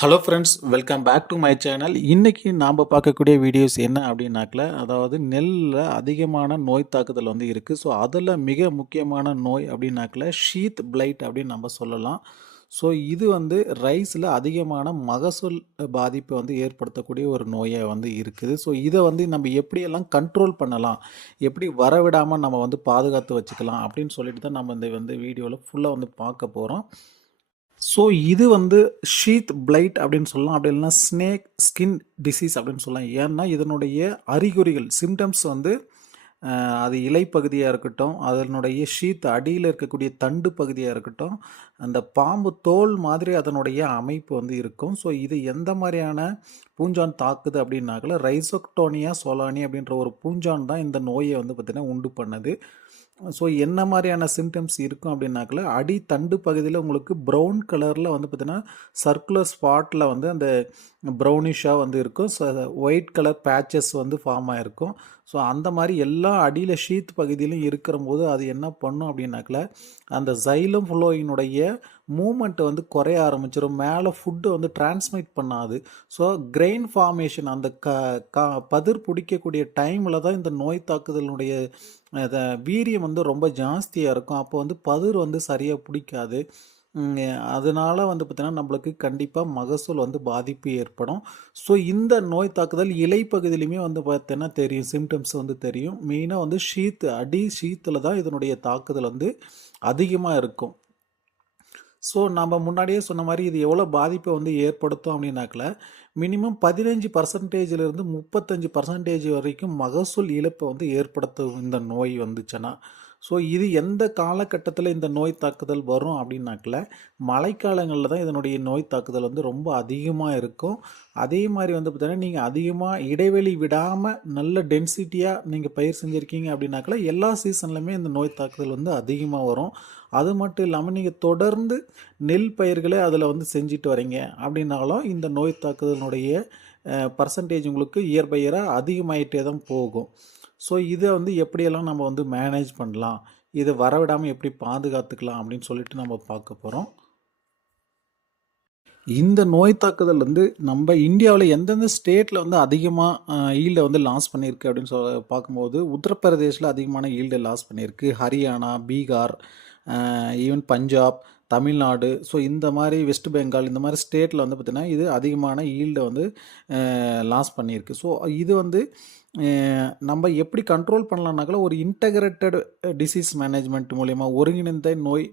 Hello friends, welcome back to my channel. இன்றைக்கி நாம் பார்க்கக்கூடிய வீடியோஸ் என்ன அப்படின்னாக்கல, அதாவது நெல்லில் அதிகமான நோய் தாக்குதல் வந்து இருக்குது. ஸோ அதில் மிக முக்கியமான நோய் அப்படின்னாக்கல ஷீத் பிளைட் அப்படின்னு நம்ம சொல்லலாம். ஸோ இது வந்து ரைஸில் அதிகமான மகசூல் பாதிப்பை வந்து ஏற்படுத்தக்கூடிய ஒரு நோயாக வந்து இருக்குது. ஸோ இதை வந்து நம்ம எப்படியெல்லாம் கண்ட்ரோல் பண்ணலாம், எப்படி வரவிடாமல் நம்ம வந்து பாதுகாத்து வச்சுக்கலாம் அப்படின்னு சொல்லிட்டு தான் நம்ம இந்த வீடியோவில் ஃபுல்லாக வந்து பார்க்க போகிறோம். ஸோ இது வந்து ஷீத் பிளைட் அப்படின்னு சொல்லலாம். அப்படி இல்லைன்னா ஸ்னேக் ஸ்கின் டிசீஸ் அப்படின்னு சொல்லலாம். ஏன்னா இதனுடைய அறிகுறிகள் சிம்டம்ஸ் வந்து அது இலைப்பகுதியாக இருக்கட்டும், அதனுடைய ஷீத் அடியில் இருக்கக்கூடிய தண்டு பகுதியாக இருக்கட்டும், அந்த பாம்பு தோல் மாதிரி அதனுடைய அமைப்பு வந்து இருக்கும். ஸோ இது எந்த மாதிரியான பூஞ்சான் தாக்குது அப்படின்னாக்கல ரைசோக்டோனியா சோலானி அப்படின்ற ஒரு பூஞ்சான் தான் இந்த நோயை வந்து பார்த்திங்கன்னா உண்டு பண்ணுது. ஸோ என்ன மாதிரியான சிம்டம்ஸ் இருக்கும் அப்படின்னாக்கல அடி தண்டு பகுதியில் உங்களுக்கு ப்ரௌன் கலரில் வந்து பார்த்திங்கன்னா சர்க்குலர் ஸ்பாட்டில் வந்து அந்த ப்ரௌனிஷாக வந்து இருக்கும். ஸோ ஒயிட் கலர் பேச்சஸ் வந்து ஃபார்ம் ஆகிருக்கும். ஸோ அந்த மாதிரி எல்லா அடியில் ஷீத் பகுதியிலும் இருக்கிற போது அது என்ன பண்ணும் அப்படின்னாக்கல அந்த ஜைலம் ஃப்ளோயினுடைய மூமெண்ட்டை வந்து குறைய ஆரம்பிச்சிடும். மேலே ஃபுட்டு வந்து டிரான்ஸ்மிட் பண்ணாது. ஸோ கிரெயின் ஃபார்மேஷன் அந்த பதிர் பிடிக்கக்கூடிய டைமில் தான் இந்த நோய் தாக்குதலுடைய வீரியம் வந்து ரொம்ப ஜாஸ்தியாக இருக்கும். அப்போ வந்து பதிர் வந்து சரியாக பிடிக்காது. அதனால் வந்து பார்த்திங்கன்னா நம்மளுக்கு கண்டிப்பாக மகசூல் வந்து பாதிப்பு ஏற்படும். ஸோ இந்த நோய் தாக்குதல் இலைப்பகுதியிலுமே வந்து பார்த்தீங்கன்னா தெரியும், சிம்டம்ஸ் வந்து தெரியும். மெயினாக வந்து அடி ஷீத்தில் தான் இதனுடைய தாக்குதல் வந்து அதிகமாக இருக்கும். ஸோ நம்ம முன்னாடியே சொன்ன மாதிரி இது எவ்வளோ பாதிப்பை வந்து ஏற்படுத்தும் அப்படின்னாக்கல மினிமம் 15% 35% வரைக்கும் மகசூல் இழப்பை வந்து ஏற்படுத்தும் இந்த நோய் வந்துச்சுன்னா. ஸோ இது எந்த காலகட்டத்தில் இந்த நோய் தாக்குதல் வரும் அப்படின்னாக்கல மழைக்காலங்களில் தான் இதனுடைய நோய் தாக்குதல் வந்து ரொம்ப அதிகமாக இருக்கும். அதே மாதிரி வந்து பார்த்தீங்கன்னா நீங்கள் அதிகமாக இடைவெளி விடாமல் நல்ல டென்சிட்டியாக நீங்கள் பயிர் செஞ்சுருக்கீங்க அப்படின்னாக்கல எல்லா சீசன்லையுமே இந்த நோய் தாக்குதல் வந்து அதிகமாக வரும். அது மட்டும் இல்லாமல் நீங்கள் தொடர்ந்து நெல் பயிர்களே அதில் வந்து செஞ்சுட்டு வரீங்க அப்படின்னாலும் இந்த நோய் தாக்குதலுடைய பர்சன்டேஜ் உங்களுக்கு இயர் பை இயராக அதிகமாகிட்டே தான் போகும். ஸோ இதை வந்து எப்படியெல்லாம் நம்ம வந்து மேனேஜ் பண்ணலாம், இதை வரவிடாமல் எப்படி பாதுகாத்துக்கலாம் அப்படின்னு சொல்லிட்டு நம்ம பார்க்க போகிறோம். இந்த நோய் தாக்குதல் வந்து நம்ம இந்தியாவில் எந்தெந்த ஸ்டேட்டில் வந்து அதிகமாக ஈல்டை வந்து லாஸ் பண்ணியிருக்கு அப்படின்னு பார்க்கும்போது உத்தரப்பிரதேசில் அதிகமான ஈல்டை லாஸ் பண்ணியிருக்கு. ஹரியானா, பீகார், ஈவன் பஞ்சாப், தமிழ்நாடு, ஸோ இந்த மாதிரி வெஸ்ட் பெங்கால் இந்த மாதிரி ஸ்டேட்டில் வந்து பார்த்திங்கன்னா இது அதிகமான ஈல்டை வந்து லாஸ் பண்ணியிருக்கு. ஸோ இது வந்து நம்ம எப்படி கண்ட்ரோல் பண்ணலான்னாக்கல ஒரு இன்டகிரேட்டட் டிசீஸ் மேனேஜ்மெண்ட் மூலிமா ஒருங்கிணைந்த நோய்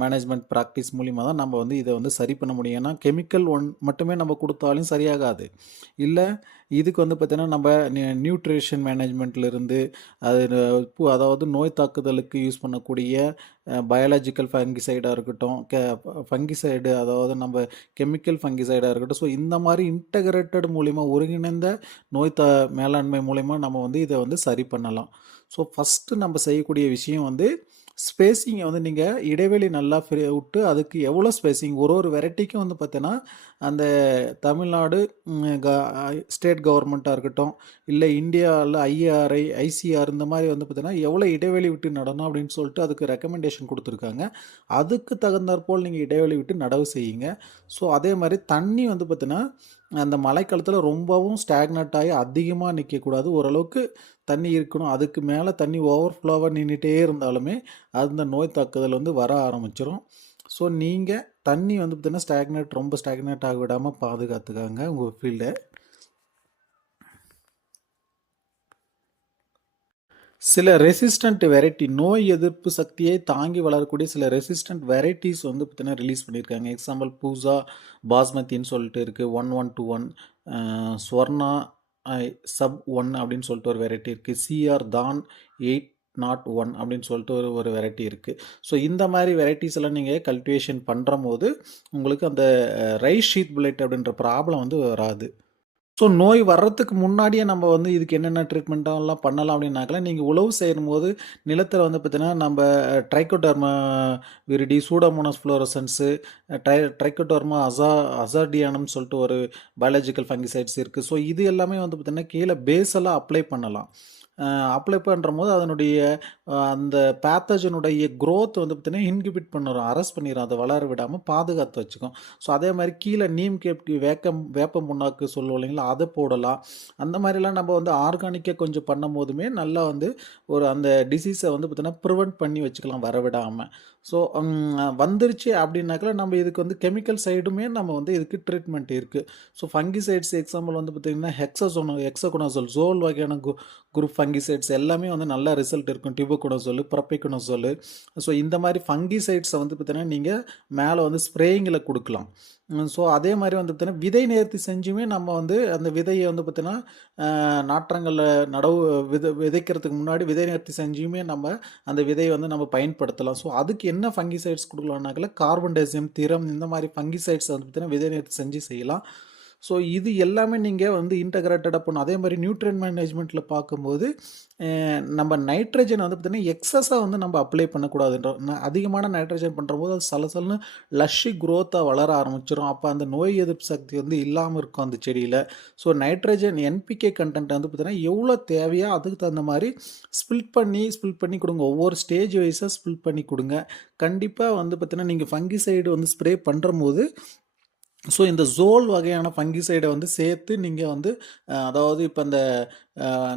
மேனேஜ்மெண்ட் ப்ராக்டிஸ் மூலிமா தான் நம்ம வந்து இதை வந்து சரி பண்ண முடியும். ஏன்னா கெமிக்கல் மட்டுமே நம்ம கொடுத்தாலும் சரியாகாது. இல்லை இதுக்கு வந்து பார்த்திங்கன்னா நம்ம நியூட்ரிஷன் மேனேஜ்மெண்ட்லேருந்து அதாவது நோய் தாக்குதலுக்கு யூஸ் பண்ணக்கூடிய பயாலஜிக்கல் ஃபங்கிசைடாக இருக்கட்டும், ஃபங்கிசைடு அதாவது நம்ம கெமிக்கல் ஃபங்கிசைடாக இருக்கட்டும், ஸோ இந்த மாதிரி இன்டகிரேட்டட் மூலிமா ஒருங்கிணைந்த நோய் மேலாண்மை மூலிமா நம்ம வந்து இதை வந்து சரி பண்ணலாம். ஸோ ஃபஸ்ட்டு நம்ம செய்யக்கூடிய விஷயம் வந்து ஸ்பேஸிங்கை வந்து நீங்கள் இடைவெளி நல்லா விட்டு அதுக்கு எவ்வளோ ஸ்பேஸிங் ஒரு வெரைட்டிக்கும் வந்து பார்த்தீங்கன்னா அந்த தமிழ்நாடு ஸ்டேட் கவர்மெண்ட்டாக இருக்கட்டும், இல்லை இந்தியாவில் ஐஆர்ஐ, ஐசிஆர் இந்த மாதிரி வந்து பார்த்தீங்கன்னா எவ்வளோ இடைவெளி விட்டு நடணும் அப்படின்னு சொல்லிட்டு அதுக்கு ரெக்கமெண்டேஷன் கொடுத்துருக்காங்க. அதுக்கு தகுந்தாற்போல் நீங்கள் இடைவெளி விட்டு நடவு செய்யுங்க. ஸோ அதே மாதிரி தண்ணி வந்து பார்த்தீங்கன்னா அந்த மழைக்காலத்தில் ரொம்பவும் ஸ்டாக்னட் ஆகி அதிகமாக நிற்கக்கூடாது, ஓரளவுக்கு தண்ணி இருக்கணும். அதுக்கு மேலே தண்ணி ஓவர்ஃப்ளோவாக நின்றுட்டே இருந்தாலுமே அந்த நோய் தாக்குதல் வந்து வர ஆரம்பிச்சிடும். ஸோ நீங்கள் தண்ணி வந்து பார்த்தீங்கன்னா ரொம்ப ஸ்டாக்னேட் ஆக விடாமல் பாதுகாத்துக்காங்க உங்கள் ஃபீல்டை. சில ரெசிஸ்டண்ட் வெரைட்டி, நோய் எதிர்ப்பு சக்தியை தாங்கி வளரக்கூடிய சில ரெசிஸ்டண்ட் வெரைட்டிஸ் வந்து பார்த்தீங்கன்னா ரிலீஸ் பண்ணியிருக்காங்க. எக்ஸாம்பிள் பூசா பாஸ்மதின்னு சொல்லிட்டு இருக்குது, 1121, ஸ்வர்ணா சப் 1 அப்படின்னு சொல்லிட்டு ஒரு வெரைட்டி இருக்குது, சிஆர் தான் 801 அப்படின்னு சொல்லிட்டு ஒரு வெரைட்டி இருக்குது. ஸோ இந்த மாதிரி வெரைட்டிஸ் எல்லாம் நீங்கள் கல்டிவேஷன் பண்ணுற போது உங்களுக்கு அந்த ரைஸ் ஷீத் பிளைட் அப்படின்ற ப்ராப்ளம் வந்து வராது. ஸோ நோய் வர்றதுக்கு முன்னாடியே நம்ம வந்து இதுக்கு என்னென்ன ட்ரீட்மெண்ட்டெல்லாம் பண்ணலாம் அப்படின்னாக்கல நீங்கள் உழவு செய்யும்போது நிலத்தில் வந்து பார்த்திங்கன்னா நம்ம ட்ரைக்கோடர்மா விரிடி, சூடோமோனாஸ் ஃப்ளோரசன்ஸு, ட்ரைக்கோடர்மா அசார்டியானம்னு சொல்லிட்டு ஒரு பயாலஜிக்கல் ஃபங்கிசைட்ஸ் இருக்குது. ஸோ இது எல்லாமே வந்து பார்த்திங்கன்னா கீழே பேஸெல்லாம் அப்ளை பண்ணலாம். அப்ளை பண்ணும்போது அதனுடைய அந்த பேத்தஜனுடைய growth வந்து பார்த்தீங்கன்னா இன்ஹிபிட் பண்ணிரும், அரெஸ்ட் பண்ணிரும், அதை வளர விடாமல் பாதுகாத்து வச்சுக்கும். ஸோ அதே மாதிரி கீழே நீம் கேப்டி வேப்ப புண்ணாக்கு சொல்லுவோம் இல்லைங்களா, அதை போடலாம். அந்த மாதிரிலாம் நம்ம வந்து ஆர்கானிக்காக கொஞ்சம் பண்ணும் போதுமே நல்லா வந்து ஒரு அந்த டிசீஸை வந்து பார்த்தீங்கன்னா ப்ரிவெண்ட் பண்ணி வச்சுக்கலாம் வரவிடாமல். ஸோ வந்துருச்சு அப்படின்னாக்கா நம்ம இதுக்கு வந்து கெமிக்கல் சைடுமே நம்ம வந்து இதுக்கு ட்ரீட்மெண்ட் இருக்குது. ஸோ ஃபங்கிசைட்ஸ் எக்ஸாம்பிள் வந்து பார்த்திங்கன்னா ஹெக்ஸகோனோசோல், ஜோல் வகையான குரூப் ஃபங்கிசைட்ஸ் எல்லாமே வந்து நல்ல ரிசல்ட் இருக்கும். டியூபோகோனோசோல், ப்ரோபிகோனோசோல். ஸோ இந்த மாதிரி ஃபங்கிசைட்ஸை வந்து பார்த்தீங்கன்னா நீங்கள் மேலே வந்து ஸ்ப்ரேயிங்கில் கொடுக்கலாம். ஸோ அதே மாதிரி வந்து பார்த்தீங்கன்னா விதை நேர்த்தி செஞ்சுமே நம்ம வந்து அந்த விதையை வந்து பார்த்தீங்கன்னா நாற்றங்களில் விதைக்கிறதுக்கு முன்னாடி விதை நேர்த்தி செஞ்சுமே நம்ம அந்த விதையை வந்து நம்ம பயன்படுத்தலாம். ஸோ அதுக்கு என்ன ஃபங்கிசைட்ஸ் கொடுக்கலாம்னாக்கல கார்பன்டைசியம், திரம் இந்த மாதிரி ஃபங்கிசைட்ஸ் வந்து பார்த்தீங்கன்னா விதை நேர்த்தி செஞ்சு செய்யலாம். ஸோ இது எல்லாமே நீங்கள் வந்து இன்டகிரேட்டடாக பண்ணணும். அதே மாதிரி நியூட்ரியன் மேனேஜ்மெண்ட்டில் பார்க்கும்போது நம்ம நைட்ரஜன் வந்து பார்த்திங்கன்னா எக்ஸஸாக வந்து நம்ம அப்ளை பண்ணக்கூடாதுன்ற அதிகமான நைட்ரஜன் பண்ணுறபோது அது சலசலன்னு லஷ்ஷி குரோத்தாக வளர ஆரம்பிச்சிடும். அப்போ அந்த நோய் எதிர்ப்பு சக்தி வந்து இல்லாமல் இருக்கும் அந்த செடியில். ஸோ நைட்ரஜன் என்பிகே கண்டென்ட் வந்து பார்த்திங்கன்னா எவ்வளோ தேவையோ அதுக்கு தகுந்த மாதிரி ஸ்பில்ட் பண்ணி கொடுங்க. ஒவ்வொரு ஸ்டேஜ் வைஸாக ஸ்பில்ட் பண்ணி கொடுங்க. கண்டிப்பாக வந்து பார்த்திங்கன்னா நீங்கள் ஃபங்கிசைடு வந்து ஸ்ப்ரே பண்ணுறம்போது ஸோ இந்த ஜோல் வகையான ஃபங்கிசைடை வந்து சேர்த்து நீங்கள் வந்து அதாவது இப்போ இந்த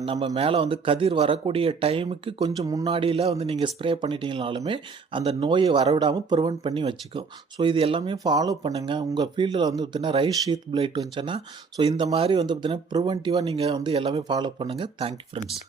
நம்ம மேலே வந்து கதிர் வரக்கூடிய டைமுக்கு கொஞ்சம் முன்னாடியில் வந்து நீங்கள் ஸ்ப்ரே பண்ணிட்டீங்கனாலுமே அந்த நோயை வரவிடாமல் ப்ரிவெண்ட் பண்ணி வச்சுக்கும். ஸோ இது எல்லாமே ஃபாலோ பண்ணுங்கள். உங்கள் ஃபீல்டில் வந்து பார்த்தீங்கன்னா ரைஸ் ஷீத் பிளைட் வந்துச்சுன்னா ஸோ இந்த மாதிரி வந்து பார்த்தீங்கன்னா ப்ரிவென்டிவாக நீங்கள் வந்து எல்லாமே ஃபாலோ பண்ணுங்கள். Thank you friends.